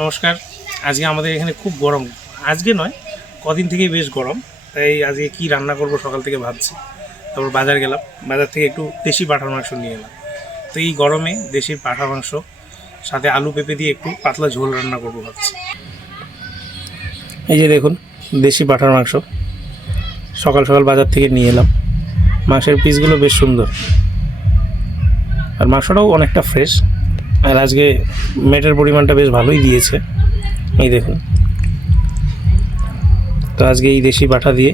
নমস্কার। আজকে আমাদের এখানে খুব গরম, আজকে নয় কদিন থেকেই বেশ গরম। তাই আজকে কি রান্না করব সকাল থেকে ভাবছি। তারপর বাজার গেলাম, বাজার থেকে একটু দেশি পাঁঠার মাংস নিয়ে এলাম। তো এই গরমে দেশি পাঁঠার মাংস সাথে আলু পেঁপে দিয়ে একটু পাতলা ঝোল রান্না করব ভাবছি। এই যে দেখুন, দেশি পাঁঠার মাংস সকাল সকাল বাজার থেকে নিয়ে এলাম। মাংসের পিসগুলো বেশ সুন্দর আর মাংসটাও অনেকটা ফ্রেশ। আর আজকে মেটের পরিমাণটা বেশ ভালোই দিয়েছে, এই দেখুন। তো আজকে এই দেশি পাঁঠা দিয়ে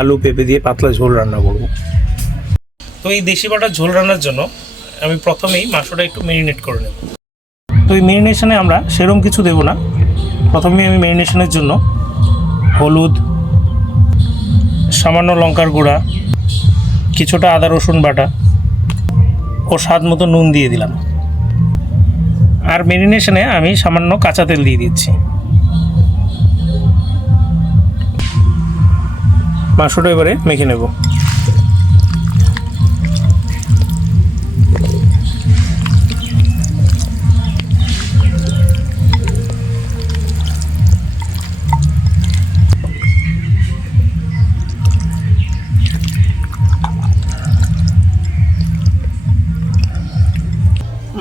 আলু পেঁপে দিয়ে পাতলা ঝোল রান্না করব। তো এই দেশি পাঁঠার ঝোল রান্নার জন্য আমি প্রথমেই মাংসটা একটু ম্যারিনেট করে নেব। তো এই ম্যারিনেশনে আমরা সেরকম কিছু দেব না। প্রথমেই আমি ম্যারিনেশনের জন্য হলুদ, সামান্য লঙ্কার গুঁড়া, কিছুটা আদা রসুন বাটা ও স্বাদ মতো নুন দিয়ে দিলাম। আর ম্যারিনেশনে আমি সামান্য কাঁচা তেল দিয়ে দিচ্ছি। মাংসটা এবারে মেখে নেব।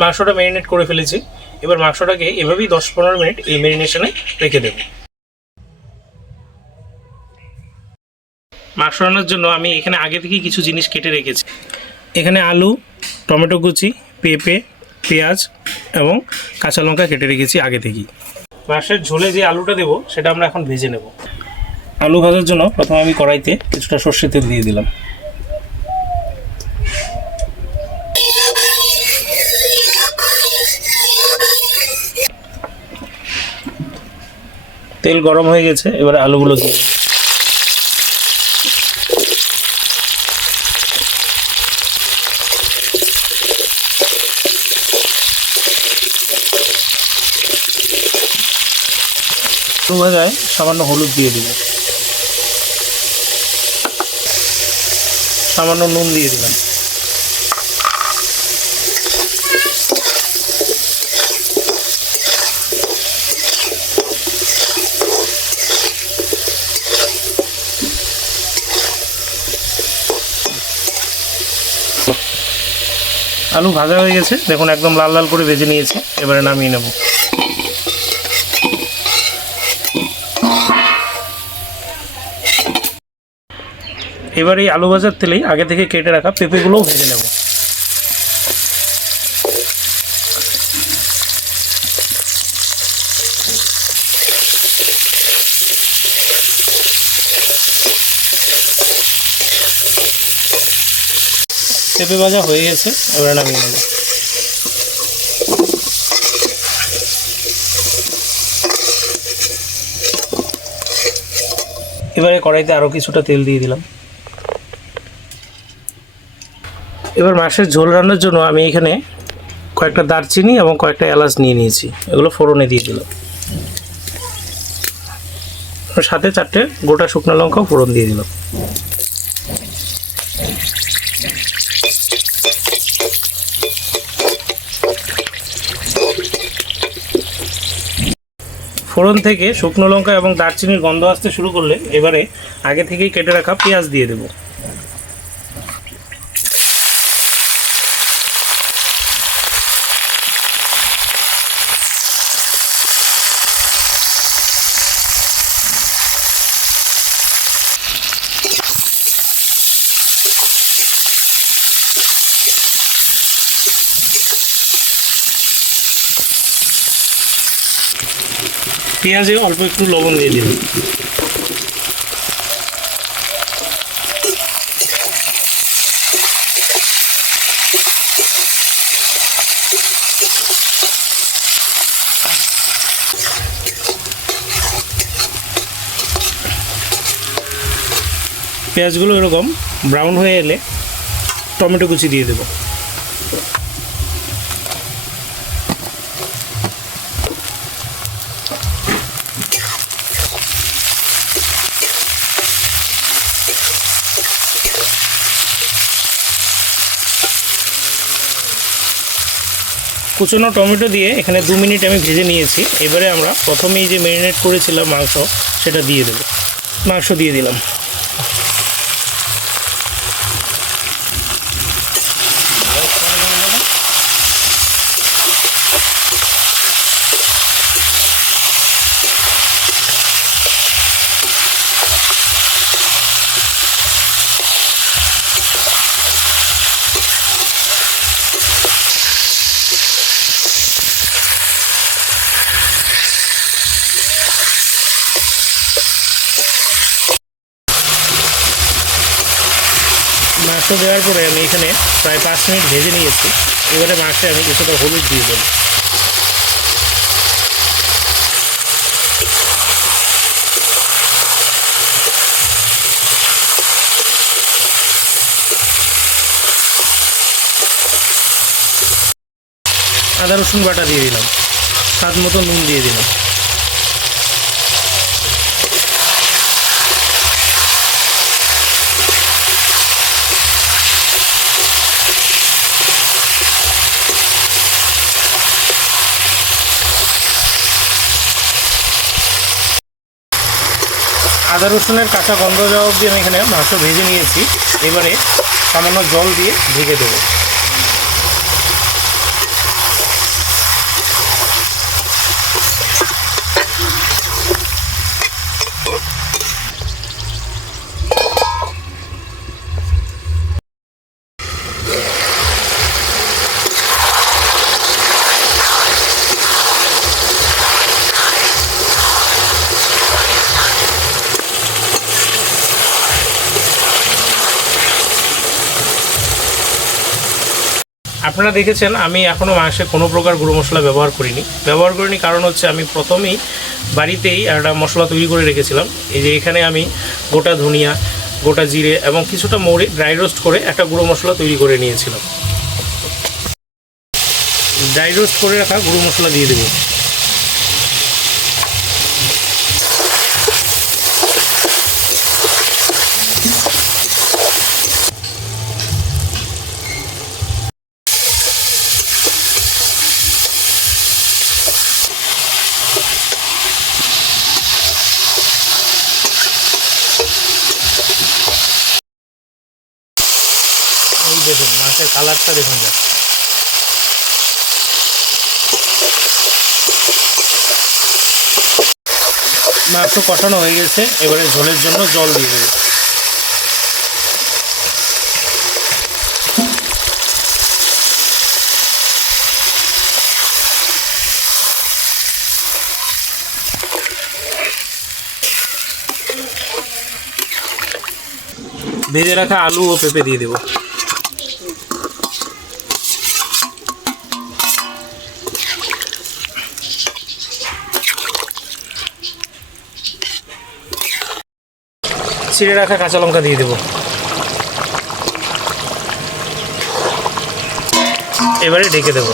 মাংসটা ম্যারিনেট করে ফেলেছি। এবার মাংসটাকে এভাবেই 10-15 মিনিট এই ম্যারিনেশনে রেখে দেব। মাংস রান্নার জন্য আমি এখানে আগে থেকেই কিছু জিনিস কেটে রেখেছি। এখানে আলু, টমেটো কুচি, পেঁপে, পেঁয়াজ এবং কাঁচা লঙ্কা কেটে রেখেছি আগে থেকেই। মাংসের ঝোলে যে আলুটা দেবো সেটা আমরা এখন ভেজে নেব। আলু ভাজার জন্য প্রথমে আমি কড়াইতে কিছুটা সর্ষের তেল দিয়ে দিলাম। তেল গরম হয়ে গেছে, এবারে আলুগুলো দিয়ে দেব। আলু ভাজায় সামান্য হলুদ দিয়ে দিব, সামান্য নুন দিয়ে দিলাম। আলু ভাজা হয়ে গেছে, দেখুন একদম লাল লাল করে ভেজে নিয়েছি। এবারে নামিয়ে নেব। এবার এই আলু ভাজার তেলেই আগে থেকে কেটে রাখা পেঁপেগুলোও ভেজে নেব। পেঁপে ভাজা হয়ে গেছে, এবারে নামিয়ে নেব। এবারে কড়াইতে আরও কিছুটা তেল দিয়ে দিলাম। এবার মাংসের ঝোল রান্নার জন্য আমি এখানে কয়েকটা দারচিনি এবং কয়েকটা এলাচ নিয়ে নিয়েছি, এগুলো ফোড়নে দিয়ে দিলাম। সাথে 4টে গোটা শুকনো লঙ্কাও ফোড়ন দিয়ে দিলাম। ফোড়ন থেকে শুকনো লঙ্কা এবং দারচিনির গন্ধ আসতে শুরু করলে এবারে আগে থেকেই কেটে রাখা পেঁয়াজ দিয়ে দেব। পেঁয়াজে অল্প একটু লবণ দিয়ে দিন। পেঁয়াজগুলো এরকম ব্রাউন হয়ে এলে টমেটো কুচি দিয়ে দেবো। কুচনো টমেটো দিয়ে এখানে 2 মিনিট আমি ভেজে নিয়েছি। এবারে আমরা প্রথমেই যে ম্যারিনেট করেছিলাম মাংস সেটা দিয়ে দেব। মাংস দিয়ে দিলাম। মাংস দেওয়ার পরে আমি এখানে প্রায় 5 মিনিট ভেজে নিয়েছি। এবারে মাংসে আমি কিছুটা হলুদ দিয়ে দেব। আদা রসুন বাটা দিয়ে দিলাম। স্বাদ মতো নুন দিয়ে দিলাম। আদা রসুনের কাঁচা গন্ধ যাওয়া অবধি আমি এখানে মাংস ভেজে নিয়েছি। এবারে সামান্য জল দিয়ে ঢেকে দেবো। আপনারা দেখেছেন আমি এখনও মাংসে কোনো প্রকার গুঁড়ো মশলা ব্যবহার করিনি। কারণ হচ্ছে আমি প্রথমেই বাড়িতেই একটা মশলা তৈরি করে রেখেছিলাম। এই যে এখানে আমি গোটা ধনিয়া, গোটা জিরে এবং কিছুটা মৌরি ড্রাই রোস্ট করে একটা গুঁড়ো মশলা তৈরি করে নিয়েছিলাম। ড্রাই রোস্ট করে রাখা গুঁড়ো মশলা দিয়ে দেবো। এই দেখুন মাছের কালারটা দেখুন যা। মাংস কষানো হয়ে গেছে। এবারে ঝোলের জন্য জল দিয়ে দেবো। ভেজে রাখা আলু ও পেঁপে দিয়ে দেবো। ছিঁড়ে রাখা কাঁচা লঙ্কা দিয়ে দেবো। এবারে ঢেকে দেবো।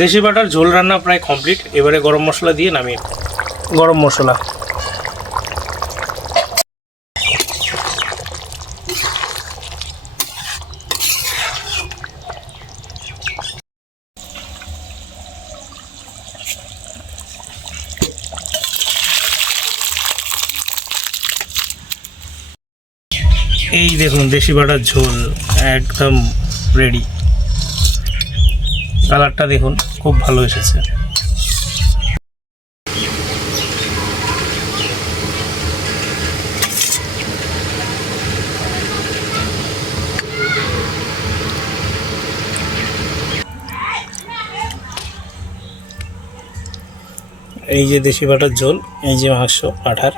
দেশি বাটার ঝোল রান্না প্রায় কমপ্লিট। এবারে গরম মশলা দিয়ে নামিয়ে গরম মশলা, এই দেখুন দেশি বাটার ঝোল একদম রেডি। কালারটা দেখুন খুব ভালো এসেছে। এই যে দেশি বাটার ঝোল, এই যে মাংস পাঠার,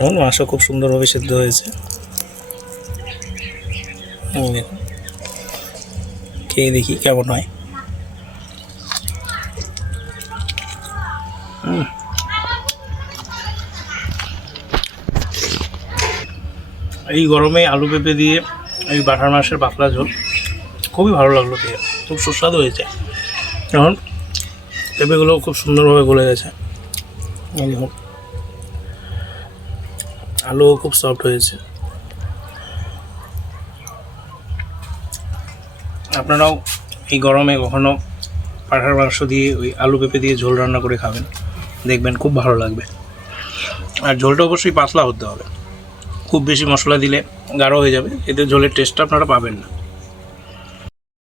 এবং মাংস খুব সুন্দরভাবে সিদ্ধ হয়েছে। দেখুন খেয়ে দেখি কেমন হয়। এই গরমে আলু পেঁপে দিয়ে এই বাটার মাংসের পাতলা ঝোল খুবই ভালো লাগলো খেয়ে, খুব সুস্বাদু হয়েছে। এখন পেঁপেগুলো খুব সুন্দরভাবে গলে গেছে। এই দেখুন আলু খুব সফট হয়েছে। আপনারাও এই গরমে কখনো পাঁঠার মাংস দিয়ে ওই আলু পেঁপে দিয়ে ঝোল রান্না করে খাবেন, দেখবেন খুব ভালো লাগবে। আর ঝোলটা অবশ্যই পাতলা হতে হবে, খুব বেশি মশলা দিলে গাঢ় হয়ে যাবে, এতে ঝোলের টেস্টটা আপনারা পাবেন না।